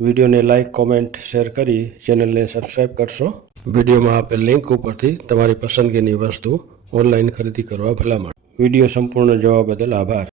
વિડીયોને like comment, share કરી ચેનલને સબસ્ક્રાઈબ કરશો. વિડીયોમાં આપેલ લિંક ઉપરથી તમારી પસંદગીની વસ્તુ ઓનલાઈન ખરીદી કરવા ભલામણ. વીડિયો સંપૂર્ણ જોવા બદલ આભાર.